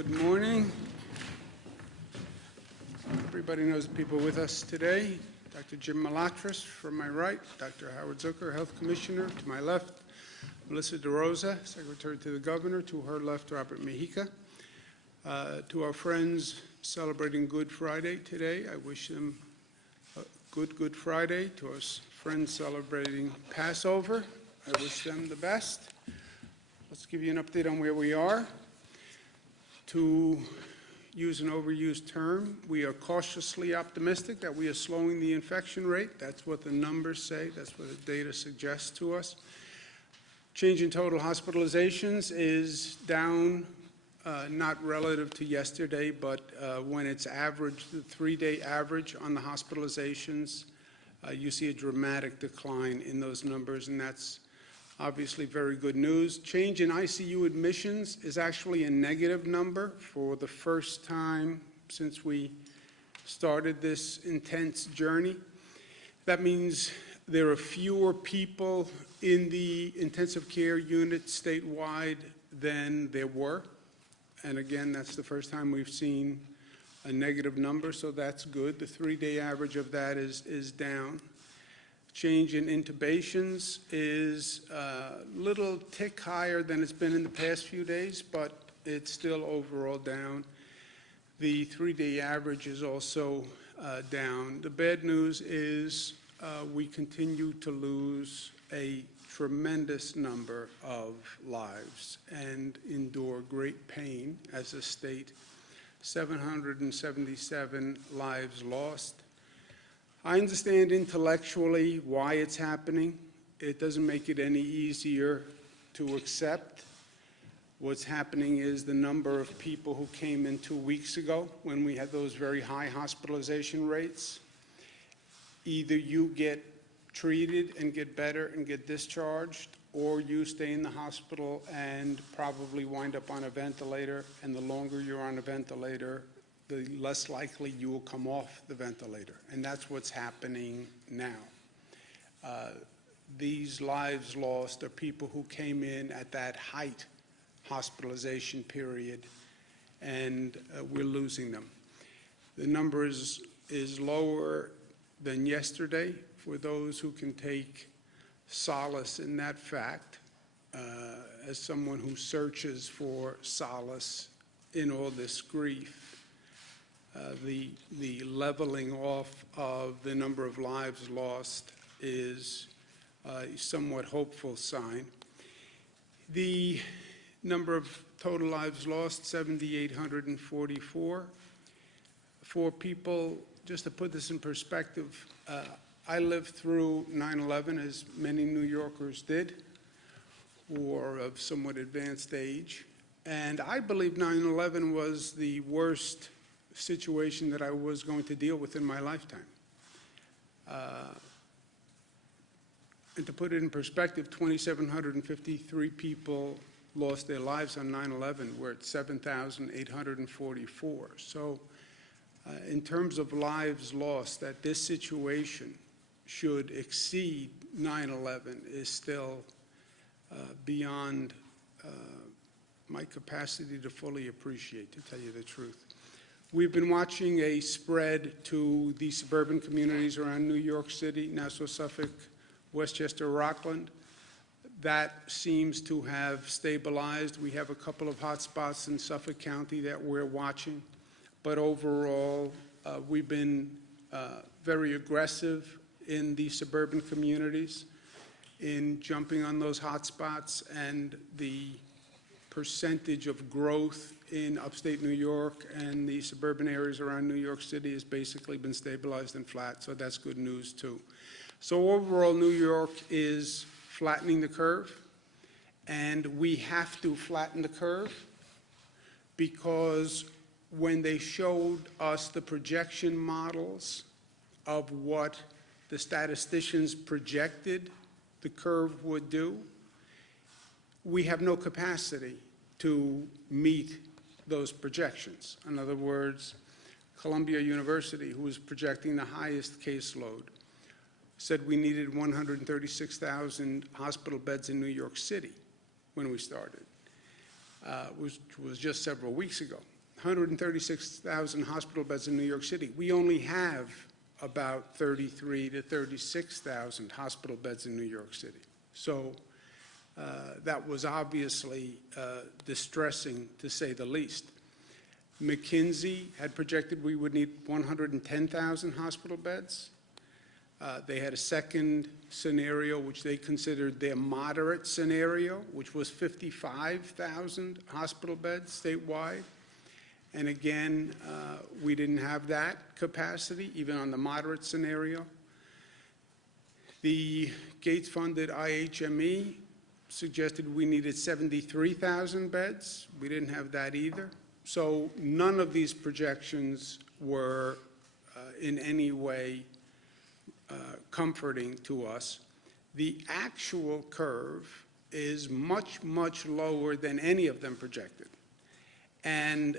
Good morning. Everybody knows the people with us today. Dr. Jim Malatras from my right, Dr. Howard Zucker, Health Commissioner. To my left, Melissa DeRosa, Secretary to the Governor. To her left, Robert Mejica. To our friends celebrating Good Friday today, I wish them a Good Friday. To our friends celebrating Passover, I wish them the best. Let's give you an update on where we are. To use an overused term, we are cautiously optimistic that we are slowing the infection rate. That's what the numbers say. That's what the data suggests to us. Change in total hospitalizations is down, not relative to yesterday, but when it's averaged, the three-day average on the hospitalizations, you see a dramatic decline in those numbers, and that's obviously very good news. Change in ICU admissions is actually a negative number for the first time since we started this intense journey. That means there are fewer people in the intensive care unit statewide than there were. And again, that's the first time we've seen a negative number, so that's good. The three-day average of that is down. Change in intubations is a little tick higher than it's been in the past few days, but it's still overall down. The three-day average is also down. The bad news is we continue to lose a tremendous number of lives and endure great pain as a state. 777 lives lost. I understand intellectually why it's happening. It doesn't make it any easier to accept. What's happening is the number of people who came in 2 weeks ago when we had those very high hospitalization rates. Either you get treated and get better and get discharged, or you stay in the hospital and probably wind up on a ventilator, and the longer you're on a ventilator, the less likely you will come off the ventilator. And that's what's happening now. These lives lost are people who came in at that height hospitalization period, and we're losing them. The number is lower than yesterday for those who can take solace in that fact. As someone who searches for solace in all this grief, the leveling off of the number of lives lost is a somewhat hopeful sign. The number of total lives lost, 7,844. For people, just to put this in perspective, I lived through 9/11, as many New Yorkers did, who are of somewhat advanced age. And I believe 9/11 was the worst situation that I was going to deal with in my lifetime. And to put it in perspective, 2,753 people lost their lives on 9/11. We're at 7,844. So in terms of lives lost, that this situation should exceed 9/11 is still beyond my capacity to fully appreciate, to tell you the truth. We've been watching a spread to the suburban communities around New York City, Nassau, Suffolk, Westchester, Rockland. That seems to have stabilized. We have a couple of hot spots in Suffolk County that we're watching. But overall, we've been very aggressive in the suburban communities in jumping on those hot spots, and the percentage of growth in upstate New York and the suburban areas around New York City has basically been stabilized and flat, so that's good news too. So overall, New York is flattening the curve, and we have to flatten the curve because when they showed us the projection models of what the statisticians projected the curve would do, we have no capacity to meet those projections. In other words, Columbia University, who was projecting the highest caseload, said we needed 136,000 hospital beds in New York City when we started, which was just several weeks ago. 136,000 hospital beds in New York City. We only have about 33 to 36,000 hospital beds in New York City. So that was obviously distressing, to say the least. McKinsey had projected we would need 110,000 hospital beds. They had a second scenario, which they considered their moderate scenario, which was 55,000 hospital beds statewide. And again, we didn't have that capacity, even on the moderate scenario. The Gates-funded IHME suggested we needed 73,000 beds. We didn't have that either. So none of these projections were in any way comforting to us. The actual curve is much, much lower than any of them projected. And,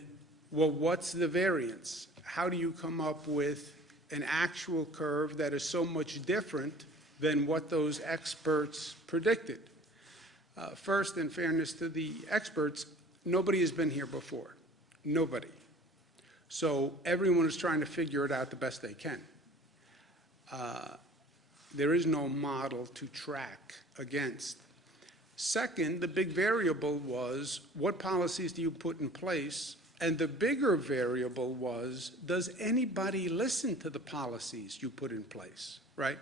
well, what's the variance? How do you come up with an actual curve that is so much different than what those experts predicted? First, in fairness to the experts, nobody has been here before. Nobody. So everyone is trying to figure it out the best they can. There is no model to track against. Second, the big variable was, what policies do you put in place? And the bigger variable was, does anybody listen to the policies you put in place, right?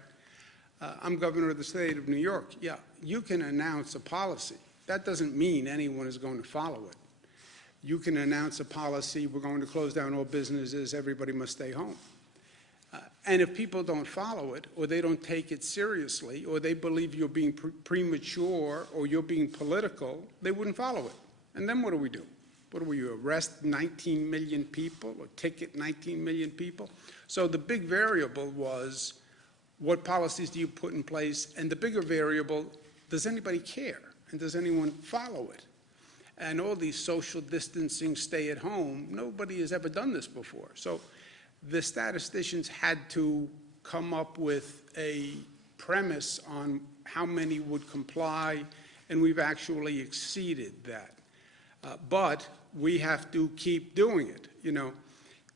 I'm governor of the state of New York. Yeah, you can announce a policy. That doesn't mean anyone is going to follow it. You can announce a policy, we're going to close down all businesses, everybody must stay home. And if people don't follow it, or they don't take it seriously, or they believe you're being premature, or you're being political, they wouldn't follow it. And then what do we do? What do we arrest 19 million people, or ticket 19 million people? So the big variable was, what policies do you put in place? And the bigger variable, does anybody care? And does anyone follow it? And all these social distancing, stay at home, nobody has ever done this before. So the statisticians had to come up with a premise on how many would comply, and we've actually exceeded that. But we have to keep doing it. You know,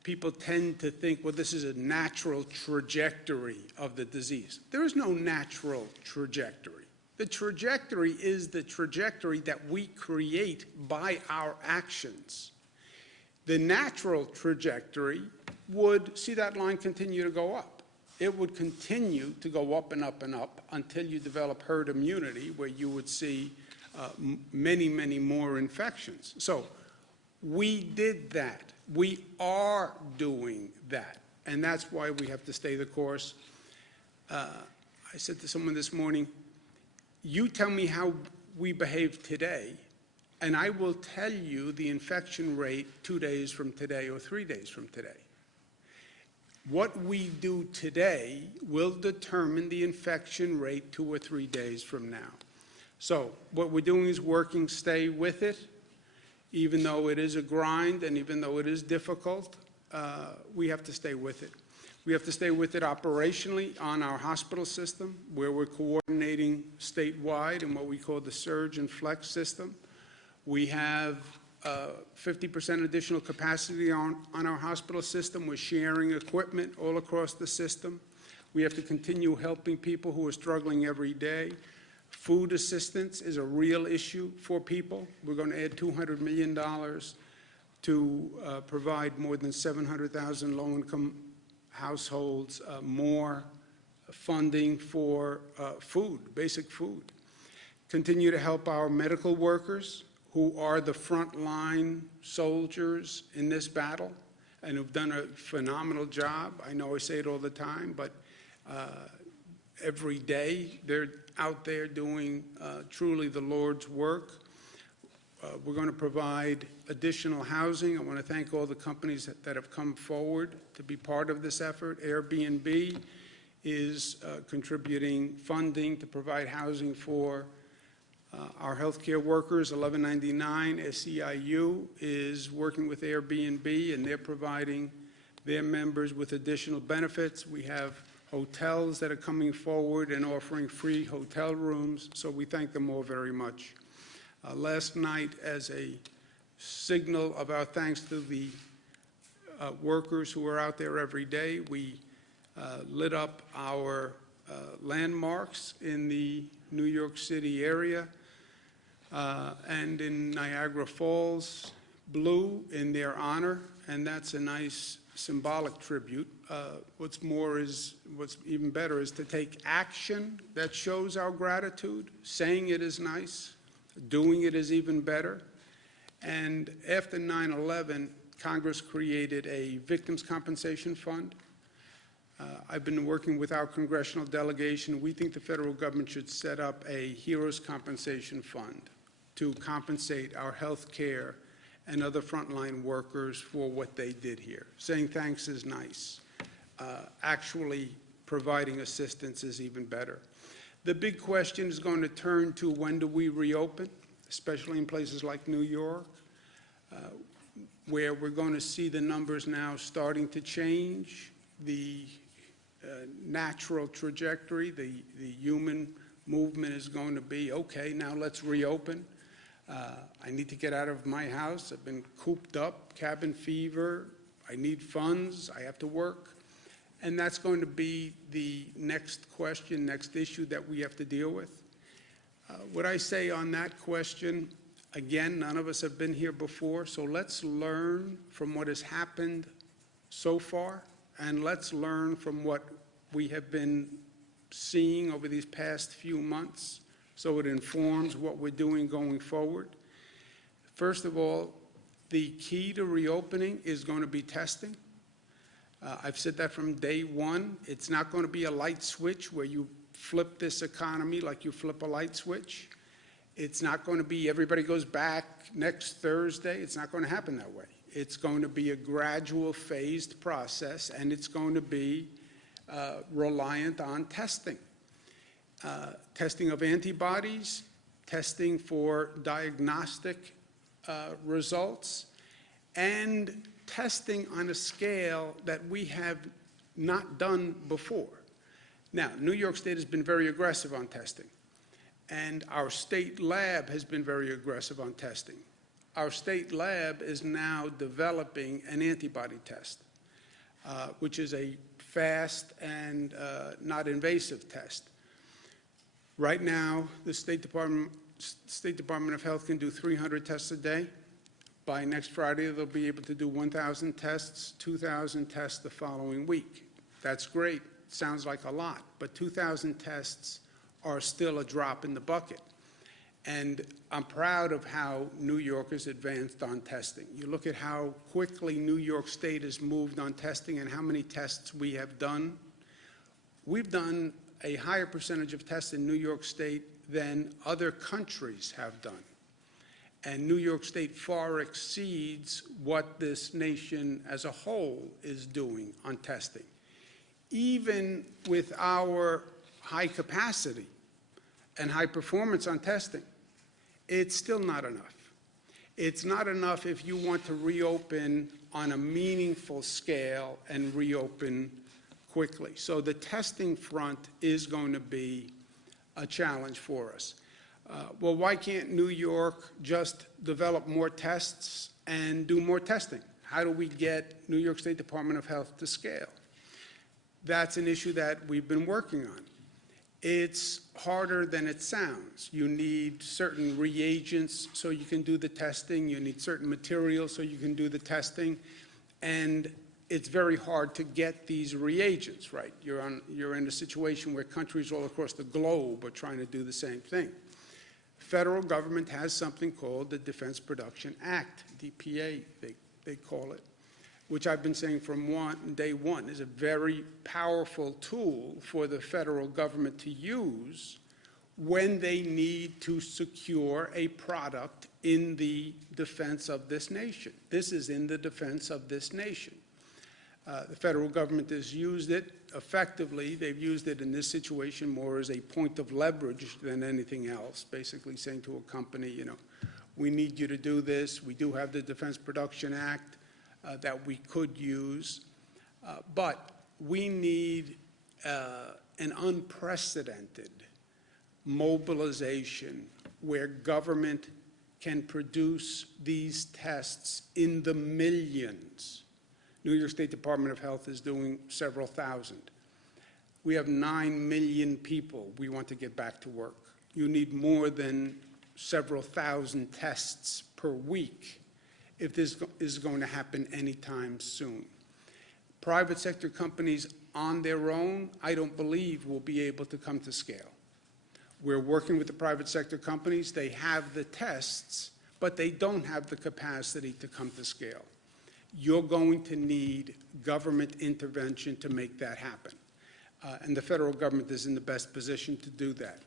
people tend to think, well, this is a natural trajectory of the disease. There is no natural trajectory. The trajectory is the trajectory that we create by our actions. The natural trajectory would see that line continue to go up. It would continue to go up and up and up until you develop herd immunity, where you would see many, many more infections. So we did that. We are doing that. And that's why we have to stay the course. I said to someone this morning, you tell me how we behave today, and I will tell you the infection rate 2 days from today or 3 days from today. What we do today will determine the infection rate 2 or 3 days from now. So what we're doing is working, stay with it, even though it is a grind and even though it is difficult, we have to stay with it. We have to stay with it operationally on our hospital system, where we're coordinating statewide in what we call the surge and flex system. We have 50% additional capacity on our hospital system. We're sharing equipment all across the system. We have to continue helping people who are struggling every day. Food assistance is a real issue for people. We're going to add $200 million to provide more than 700,000 low-income households more funding for food, basic food. Continue to help our medical workers, who are the frontline soldiers in this battle and who've done a phenomenal job. I know I say it all the time, but every day they're out there doing truly the Lord's work. We're going to provide additional housing. I want to thank all the companies that have come forward to be part of this effort. Airbnb is contributing funding to provide housing for our healthcare workers. 1199 SEIU is working with Airbnb, and they're providing their members with additional benefits. We have hotels that are coming forward and offering free hotel rooms, so we thank them all very much. Last night, as a signal of our thanks to the workers who are out there every day. We lit up our landmarks in the New York City area and in Niagara Falls blue in their honor, and that's a nice symbolic tribute. What's even better is to take action that shows our gratitude. Saying it is nice, doing it is even better. And after 9/11, Congress created a Victims' Compensation Fund. I've been working with our congressional delegation. We think the federal government should set up a Heroes Compensation Fund to compensate our health care and other frontline workers for what they did here. Saying thanks is nice. Actually providing assistance is even better. The big question is going to turn to when do we reopen, especially in places like New York, where we're going to see the numbers now starting to change. The natural trajectory, the human movement is going to be, okay, now let's reopen. I need to get out of my house. I've been cooped up, cabin fever. I need funds. I have to work. And that's going to be the next question, next issue that we have to deal with. What I say on that question, again, none of us have been here before, so let's learn from what has happened so far, and let's learn from what we have been seeing over these past few months, so it informs what we're doing going forward. First of all, the key to reopening is going to be testing. I've said that from day one. It's not going to be a light switch where you flip this economy like you flip a light switch. It's not going to be everybody goes back next Thursday. It's not going to happen that way. It's going to be a gradual, phased process, and it's going to be reliant on testing. Testing of antibodies, testing for diagnostic results, and testing on a scale that we have not done before. Now, New York State has been very aggressive on testing, and our state lab has been very aggressive on testing. Our state lab is now developing an antibody test, which is a fast and not invasive test. Right now, the State Department of Health can do 300 tests a day. By next Friday, they'll be able to do 1,000 tests, 2,000 tests the following week. That's great. Sounds like a lot, but 2,000 tests are still a drop in the bucket. And I'm proud of how New York has advanced on testing. You look at how quickly New York State has moved on testing and how many tests we have done. We've done a higher percentage of tests in New York State than other countries have done. And New York State far exceeds what this nation as a whole is doing on testing. Even with our high capacity and high performance on testing, it's still not enough. It's not enough if you want to reopen on a meaningful scale and reopen quickly. So the testing front is going to be a challenge for us. Well, why can't New York just develop more tests and do more testing? How do we get New York State Department of Health to scale? That's an issue that we've been working on. It's harder than it sounds. You need certain reagents so you can do the testing. You need certain materials so you can do the testing. And it's very hard to get these reagents, right? You're in a situation where countries all across the globe are trying to do the same thing. Federal government has something called the Defense Production Act, DPA, they call it, which I've been saying from day one is a very powerful tool for the federal government to use when they need to secure a product in the defense of this nation. This is in the defense of this nation. The federal government has used it effectively. They've used it in this situation more as a point of leverage than anything else, basically saying to a company, you know, we need you to do this. We do have the Defense Production Act that we could use, but we need an unprecedented mobilization where government can produce these tests in the millions. New York State Department of Health is doing several thousand. We have 9 million people we want to get back to work. You need more than several thousand tests per week if this is going to happen anytime soon. Private sector companies on their own, I don't believe, will be able to come to scale. We're working with the private sector companies. They have the tests, but they don't have the capacity to come to scale. You're going to need government intervention to make that happen. And the federal government is in the best position to do that.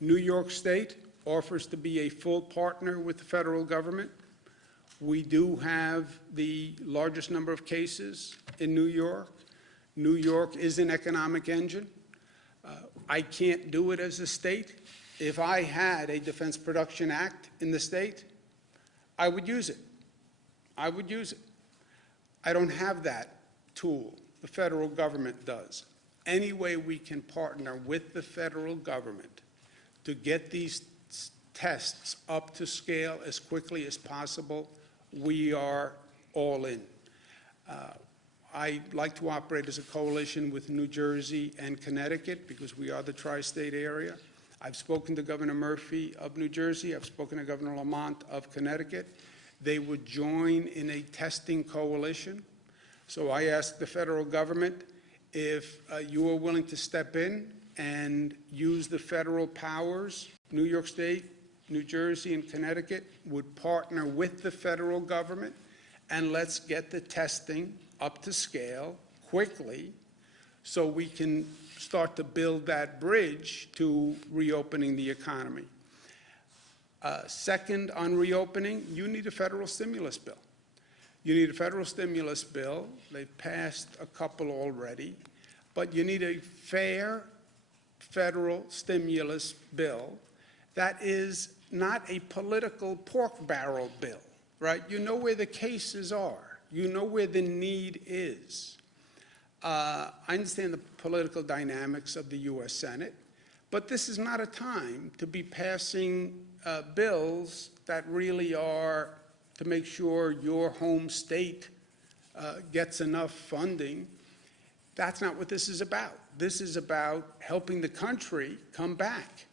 New York State offers to be a full partner with the federal government. We do have the largest number of cases in New York. New York is an economic engine. I can't do it as a state. If I had a Defense Production Act in the state, I would use it. I would use it. I don't have that tool. The federal government does. Any way we can partner with the federal government to get these tests up to scale as quickly as possible, we are all in. I like to operate as a coalition with New Jersey and Connecticut because we are the tri-state area. I've spoken to Governor Murphy of New Jersey. I've spoken to Governor Lamont of Connecticut. They would join in a testing coalition. So I asked the federal government if you are willing to step in and use the federal powers. New York State, New Jersey, and Connecticut would partner with the federal government, and let's get the testing up to scale quickly so we can start to build that bridge to reopening the economy. Second, on reopening, you need a federal stimulus bill. You need a federal stimulus bill. They've passed a couple already, but you need a fair federal stimulus bill that is not a political pork barrel bill, right? You know where the cases are. You know where the need is. I understand the political dynamics of the U.S. Senate, but this is not a time to be passing bills that really are to make sure your home state gets enough funding. That's not what this is about. This is about helping the country come back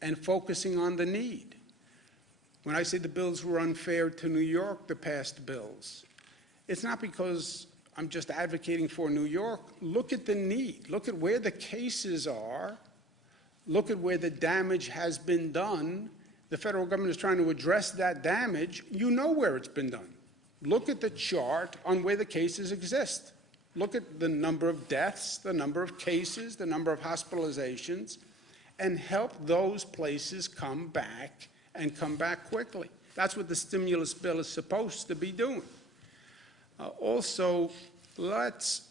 and focusing on the need. When I say the bills were unfair to New York, the past bills, it's not because I'm just advocating for New York. Look at the need. Look at where the cases are. Look at where the damage has been done. The federal government is trying to address that damage. You know where it's been done. Look at the chart on where the cases exist. Look at the number of deaths, the number of cases, the number of hospitalizations, and help those places come back and come back quickly. That's what the stimulus bill is supposed to be doing. Also, let's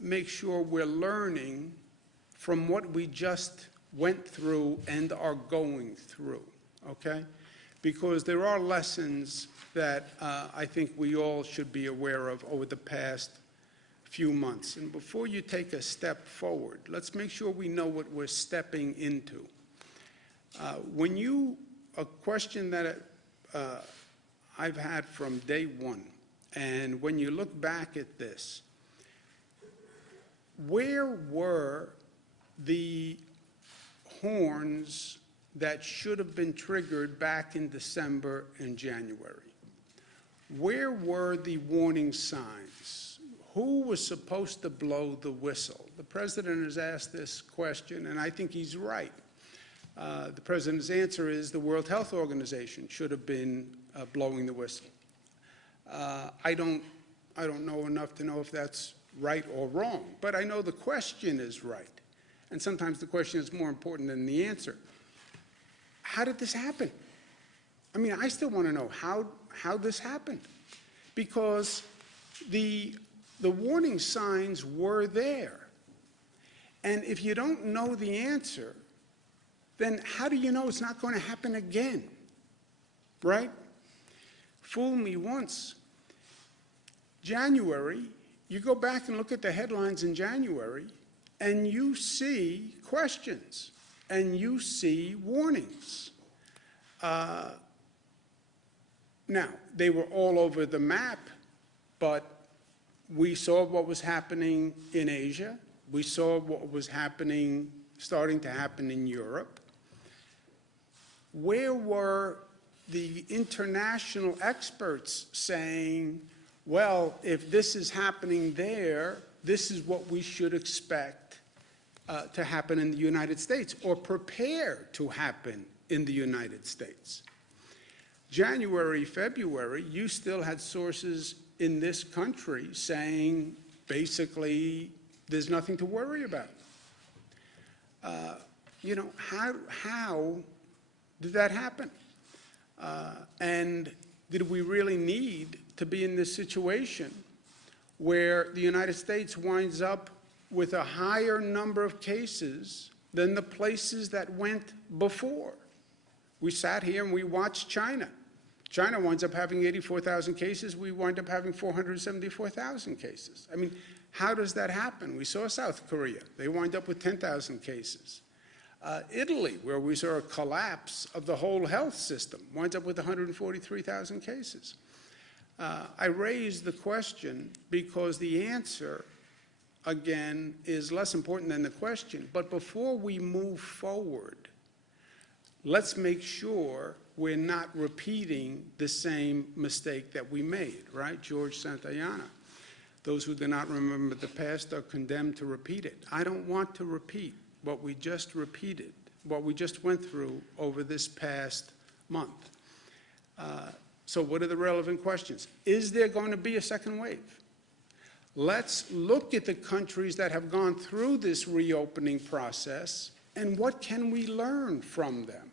make sure we're learning from what we just went through and are going through, okay? Because there are lessons that I think we all should be aware of over the past few months. And before you take a step forward, let's make sure we know what we're stepping into. A question that I've had from day one, and when you look back at this, where were the horns that should have been triggered back in December and January? Where were the warning signs? Who was supposed to blow the whistle? The president has asked this question, and I think he's right. The president's answer is the World Health Organization should have been blowing the whistle. I don't know enough to know if that's right or wrong, but I know the question is right. And sometimes the question is more important than the answer. How did this happen? I mean, I still want to know how this happened, because the warning signs were there. And if you don't know the answer, then how do you know it's not going to happen again, right? Fool me once. January, you go back and look at the headlines in January, and you see questions, and you see warnings. Now, they were all over the map, but we saw what was happening in Asia. We saw what was happening, starting to happen in Europe. Where were the international experts saying, well, if this is happening there, this is what we should expect to happen in the United States, or prepare to happen in the United States? January, February, you still had sources in this country saying, basically, there's nothing to worry about. You know, how did that happen? And did we really need to be in this situation where the United States winds up with a higher number of cases than the places that went before? We sat here and we watched China. China winds up having 84,000 cases. We wind up having 474,000 cases. I mean, how does that happen? We saw South Korea. They wind up with 10,000 cases. Italy, where we saw a collapse of the whole health system, winds up with 143,000 cases. I raise the question because the answer, again, is less important than the question. But before we move forward, let's make sure we're not repeating the same mistake that we made, right? George Santayana. Those who do not remember the past are condemned to repeat it. I don't want to repeat what we just repeated, what we just went through over this past month. So what are the relevant questions? Is there going to be a second wave? Let's look at the countries that have gone through this reopening process, and what can we learn from them,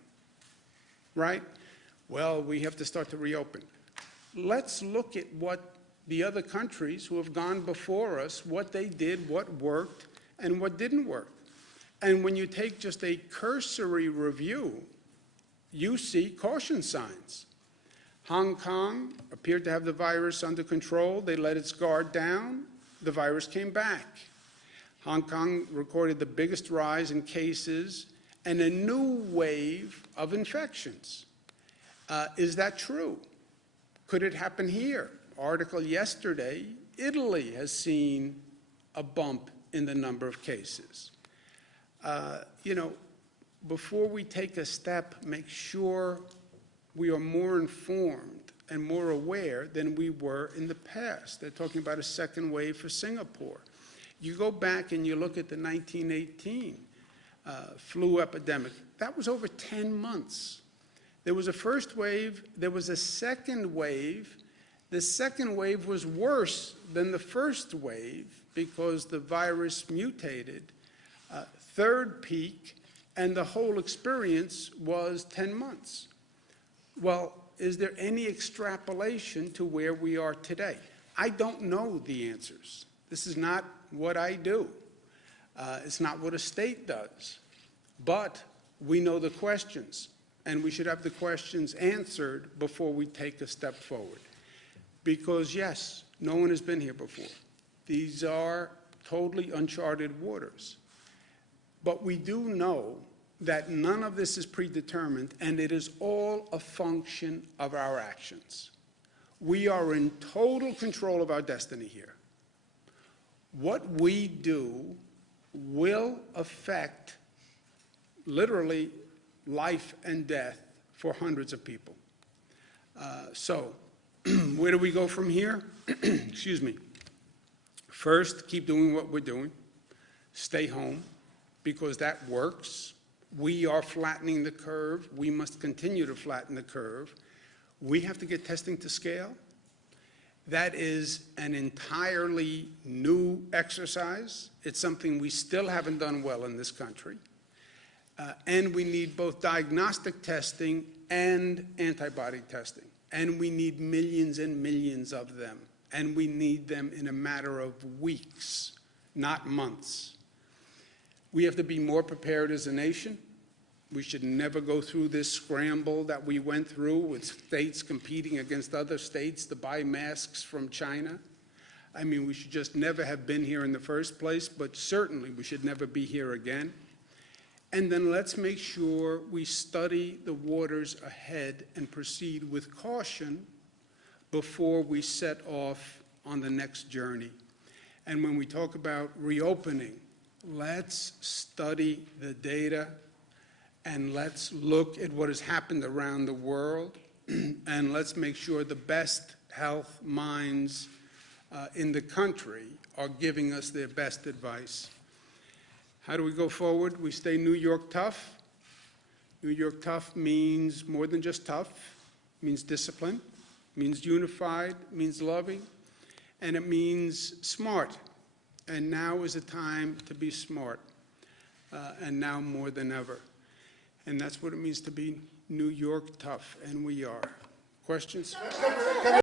right? Well, we have to start to reopen. Let's look at what the other countries who have gone before us, what they did, what worked, and what didn't work. And when you take just a cursory review, you see caution signs. Hong Kong appeared to have the virus under control. They let its guard down. The virus came back. Hong Kong recorded the biggest rise in cases and a new wave of infections. Is that true? Could it happen here? Article yesterday, Italy has seen a bump in the number of cases. You know, before we take a step, make sure we are more informed and more aware than we were in the past. They're talking about a second wave for Singapore. You go back and you look at the 1918 flu epidemic. That was over 10 months. There was a first wave. There was a second wave. The second wave was worse than the first wave because the virus mutated. Third peak, and the whole experience was 10 months. Well, is there any extrapolation to where we are today? I don't know the answers. This is not what I do. It's not what a state does. But we know the questions, and we should have the questions answered before we take a step forward. Because, yes, no one has been here before. These are totally uncharted waters. But we do know that none of this is predetermined, and it is all a function of our actions. We are in total control of our destiny here. What we do will affect literally life and death for hundreds of people. So where do we go from here? Excuse me. First, keep doing what we're doing. Stay home, because that works. We are flattening the curve. We must continue to flatten the curve. We have to get testing to scale. That is an entirely new exercise. It's something we still haven't done well in this country. And we need both diagnostic testing and antibody testing. And we need millions and millions of them. And we need them in a matter of weeks, not months. We have to be more prepared as a nation. We should never go through this scramble that we went through with states competing against other states to buy masks from China. I mean, we should just never have been here in the first place, but certainly we should never be here again. And then let's make sure we study the waters ahead and proceed with caution before we set off on the next journey. And when we talk about reopening, let's study the data and let's look at what has happened around the world and let's make sure the best health minds in the country are giving us their best advice. How do we go forward? We stay New York tough. New York tough means more than just tough. It means discipline, means unified, means loving, and it means smart. And now is the time to be smart, and now more than ever. And that's what it means to be New York tough, and we are. Questions?